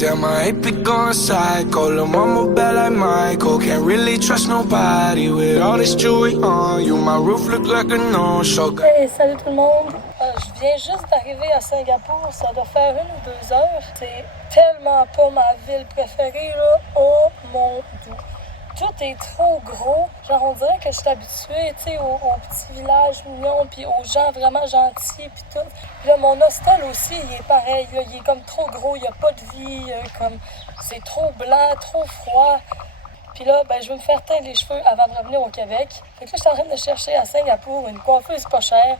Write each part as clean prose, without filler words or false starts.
Damn, I ain't been going psycho. Lil' mama bad like Michael. Can't really trust nobody with all this jewelry on you. My roof look like a no-show. Hey, salut tout le monde! Je viens juste d'arriver à Singapour, ça doit faire 1 ou 2 heures. C'est tellement pas ma ville préférée, là. Oh mon Dieu! Tout est trop gros. Genre, on dirait que je suis habituée, tu sais, aux petits villages mignons, puis aux gens vraiment gentils, puis tout. Puis là, mon hostel aussi, il est pareil, là. Il est comme trop gros, il n'y a pas de vie, comme c'est trop blanc, trop froid. Puis là, ben, je vais me faire teindre les cheveux avant de revenir au Québec. Fait que là, je suis en train de chercher à Singapour une coiffeuse pas chère,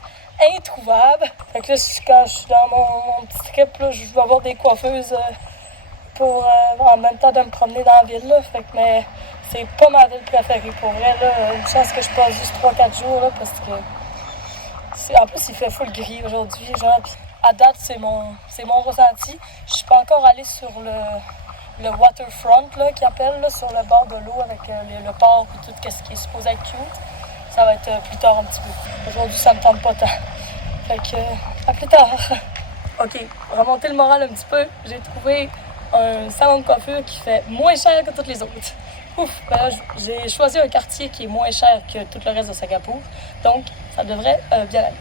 introuvable. Fait que là, quand je suis dans mon petit trip, là, je vais avoir des coiffeuses pour en même temps de me promener dans la ville, là. Fait que, mais c'est pas ma ville préférée pour vrai, là. Une chance que je passe juste 3-4 jours, là, parce que en plus, il fait full gris aujourd'hui, genre. Puis à date, c'est mon ressenti. Je suis pas encore allée sur le waterfront, là, qu'ils appellent, là, sur le bord de l'eau avec le port et tout ce qui est supposé être cute. Ça va être plus tard un petit peu. Aujourd'hui, ça me tente pas tant. Fait que, à plus tard. OK, remonter le moral un petit peu. J'ai trouvé un salon de coiffure qui fait moins cher que toutes les autres. Ouf, ben là, j'ai choisi un quartier qui est moins cher que tout le reste de Singapour. Donc, ça devrait bien aller.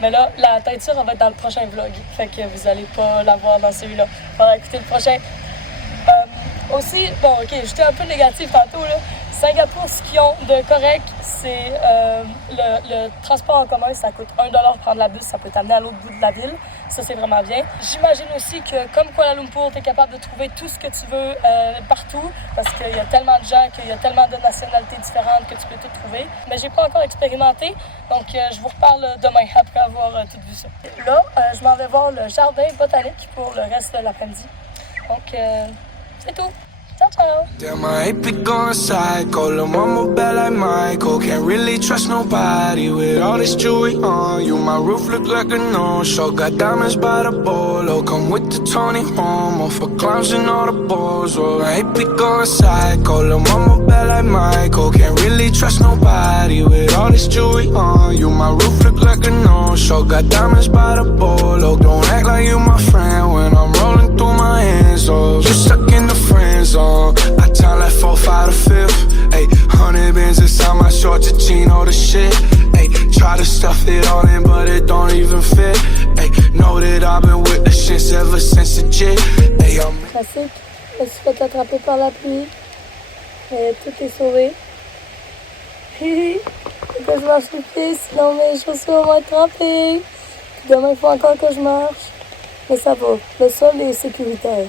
Mais là, la teinture, elle va être dans le prochain vlog. Fait que vous allez pas la voir dans celui-là. Faudra écouter le prochain. Aussi, bon, OK, j'étais un peu négative tantôt, là. Singapour, ce qu'ils ont de correct, c'est le transport en commun. Ça coûte 1$ prendre la bus, ça peut t'amener à l'autre bout de la ville. Ça, c'est vraiment bien. J'imagine aussi que, comme Kuala Lumpur, tu es capable de trouver tout ce que tu veux partout, parce qu'il y a tellement de gens, qu'il y a tellement de nationalités différentes que tu peux tout trouver. Mais j'ai pas encore expérimenté, donc je vous reparle demain, après avoir tout vu ça. Là, je m'en vais voir le jardin botanique pour le reste de l'après-midi. Donc, c'est tout. Ciao, ciao! Damn, I ain't been going psycho. Lil' mama bad like Michael. Can't really trust nobody with all this jewelry on you. My roof look like a no-show. Got diamonds by the bolo. Come with the Tony Homo for clowns and all the balls. Oh, I ain't been going psycho. Lil' mama bad like Michael. Can't really trust nobody with all this jewelry on you. My roof look like a no-show. Got diamonds by the bolo. Don't act like you my friend when I'm rolling through my hands. Oh, you stuck in the friend zone. I time like 4, 5 to 5th. Ayy, 100 bins inside my short to chino the shit. Ayy, try to stuff it all in, but it don't even fit. Ayy, know that I've been with the shits ever since the jit. Ayy, I'm Classique, je me suis fait attraper par la pluie. Et tout est sauvé. Faut que je marche les pieds, sinon mes chaussures vont être trempées. Puis demain, il faut encore que je marche. Mais ça va, le sol est sécuritaire.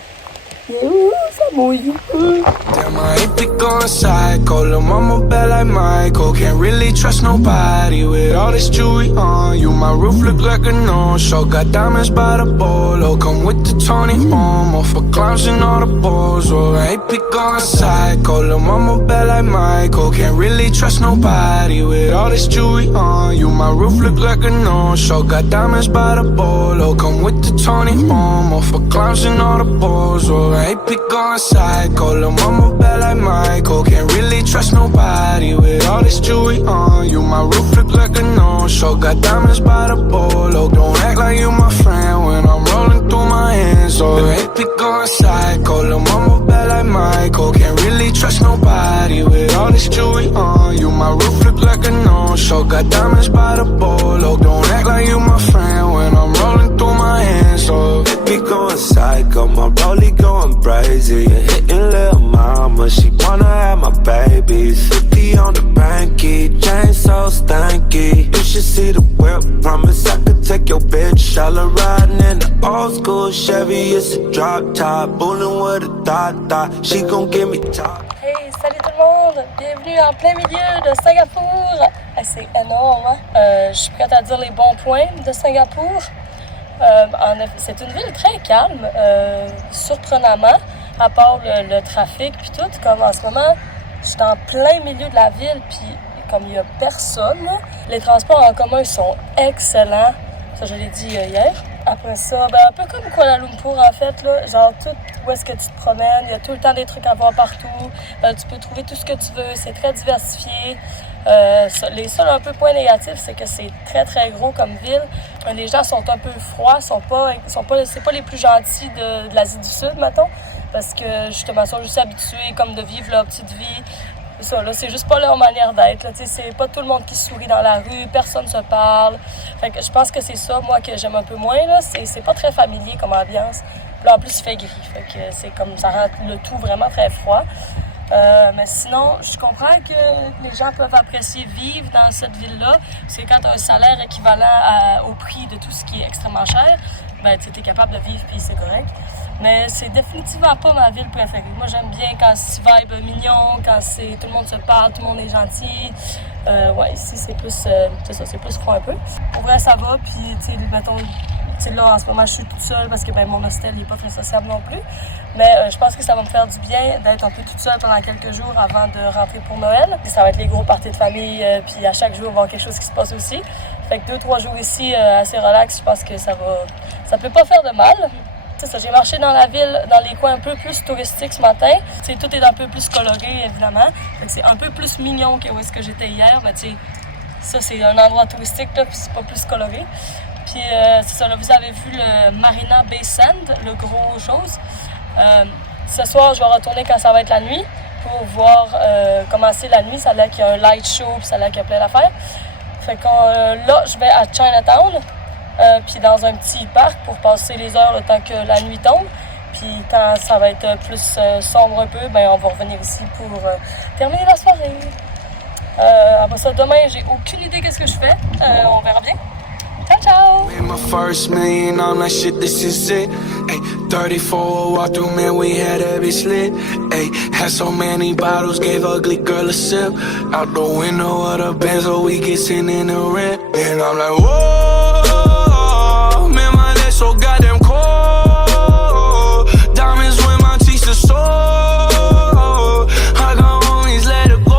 Ça mouille. damn, I ain't been going psycho. Lil' mama bad like Michael. Can't really trust nobody with all this jewelry on you. My roof look like a no-show. Got diamonds by the bolo. Come with the Tony Homo for clowns and all the balls. Oh, I ain't been going psycho. Lil' mama bad like Michael. Can't really trust nobody with all this jewelry on you. My roof look like a no-show. Got diamonds by the bolo. Come with the Tony Homo for clowns and all the balls. Oh, I ain't been going psycho. Lil' mama bad like Michael. Can't really trust nobody with all this jewelry on you. My roof look like a no-show. Got diamonds by the bolo. Don't act like you my friend when I'm rolling through my hands. Oh, I ain't been going psycho. Lil' mama bad like Michael. Can't really trust nobody with all this jewelry on you. My roof look like a no-show. Got diamonds by the bolo. Don't act like you my friend when I'm rolling through my hands. Oh, It be going psycho, my rollie going crazy. Hitting little mama, she wanna have my babies. 50 on the banky, chain so stanky. You should see the whip, promise I could take your bitch. All her riding in the old school Chevy, it's a drop top. Bullin' with a thought, she gon' give me top. Hey, salut tout le monde! Bienvenue en plein milieu de Singapour! Hey, c'est énorme, hein? Je suis prête à dire les bons points de Singapour. En effet, c'est une ville très calme, surprenamment, à part le trafic puis tout. Comme en ce moment, je suis en plein milieu de la ville, puis comme il n'y a personne, là, les transports en commun sont excellents. Ça, je l'ai dit hier. Après ça, ben un peu comme Kuala Lumpur en fait, là, genre tout où est-ce que tu te promènes, il y a tout le temps des trucs à voir partout, tu peux trouver tout ce que tu veux, c'est très diversifié. Les seuls un peu points négatifs, c'est que c'est très très gros comme ville. Les gens sont un peu froids, c'est pas les plus gentils de l'Asie du Sud, mettons, parce que justement, ils sont juste habitués comme de vivre leur petite vie. Ça, là, c'est juste pas leur manière d'être. Là, c'est pas tout le monde qui sourit dans la rue, personne se parle. Fait que je pense que c'est ça, moi, que j'aime un peu moins. Là. C'est pas très familier comme ambiance. Puis là, en plus, il fait gris. Fait que c'est comme ça rend le tout vraiment très froid. Mais sinon, je comprends que les gens peuvent apprécier vivre dans cette ville-là. C'est quand tu as un salaire équivalent au prix de tout ce qui est extrêmement cher, ben tu es capable de vivre puis c'est correct. Mais c'est définitivement pas ma ville préférée. Moi, j'aime bien quand c'est vibe mignon, quand tout le monde se parle, tout le monde est gentil. Ouais, ici, c'est plus froid un peu. Pour vrai, ça va. Puis, tu sais, mettons, là, en ce moment, je suis toute seule parce que ben, mon hostel n'est pas très sociable non plus. Mais je pense que ça va me faire du bien d'être un peu toute seule pendant quelques jours avant de rentrer pour Noël. Puis ça va être les gros parties de famille, puis à chaque jour, il va y avoir quelque chose qui se passe aussi. Fait que 2-3 jours ici, assez relax, je pense que ça peut pas faire de mal. C'est ça, j'ai marché dans la ville, dans les coins un peu plus touristiques ce matin. T'sais, tout est un peu plus coloré, évidemment. Fait que c'est un peu plus mignon que où est-ce que j'étais hier. Mais ça, c'est un endroit touristique, là, puis c'est pas plus coloré. Puis c'est ça, là, vous avez vu le Marina Bay Sand, le gros chose. Ce soir, je vais retourner quand ça va être la nuit pour voir comment c'est la nuit. Ça a l'air qu'il y a un light show, puis ça a l'air qu'il y a plein d'affaires. Fait que là, je vais à Chinatown. Puis dans un petit parc pour passer les heures le temps que la nuit tombe. Puis quand ça va être plus sombre un peu, ben on va revenir ici pour terminer la soirée. Après ça, demain, j'ai aucune idée qu'est-ce que je fais. On verra bien. Ciao, ciao! Made my first million, I'm like shit, this is it. Ay, 34 walk through, man, we had that bitch lit. Ay, had so many bottles, gave ugly girl a sip. Out the window of the Benz, so we get sitting in the rent. And I'm like, whoa, man, my neck so goddamn cold. Diamonds when my teeth are sore. I got homies, let it go.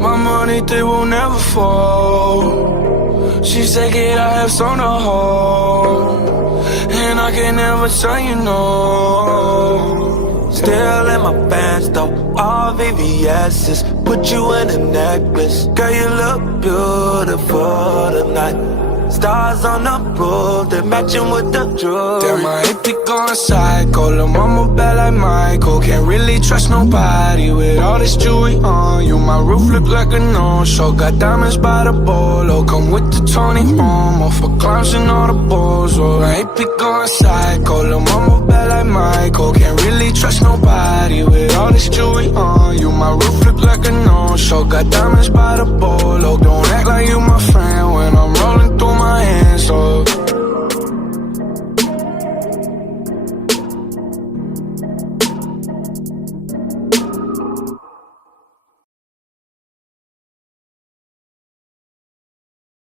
My money, they will never fall. She said, kid, I have some to hold. And I can never tell you no. Still in my pants though, all VVS's. Put you in a necklace. Girl, you look beautiful tonight. Stars on the roof, they're matching with the jewelry. Damn, my AP going psycho. Lil' mama bad like Michael. Can't really trust nobody with all this jewelry on you. My roof look like a no-show. Got diamonds by the bolo. Come with the Tony Romo for clowns and all the balls. Oh, my AP going psycho. Lil' mama bad like Michael. Can't really trust nobody with all this jewelry on you. My roof look like a no-show. Got diamonds by the bolo. Don't act like you my friend when I'm rolling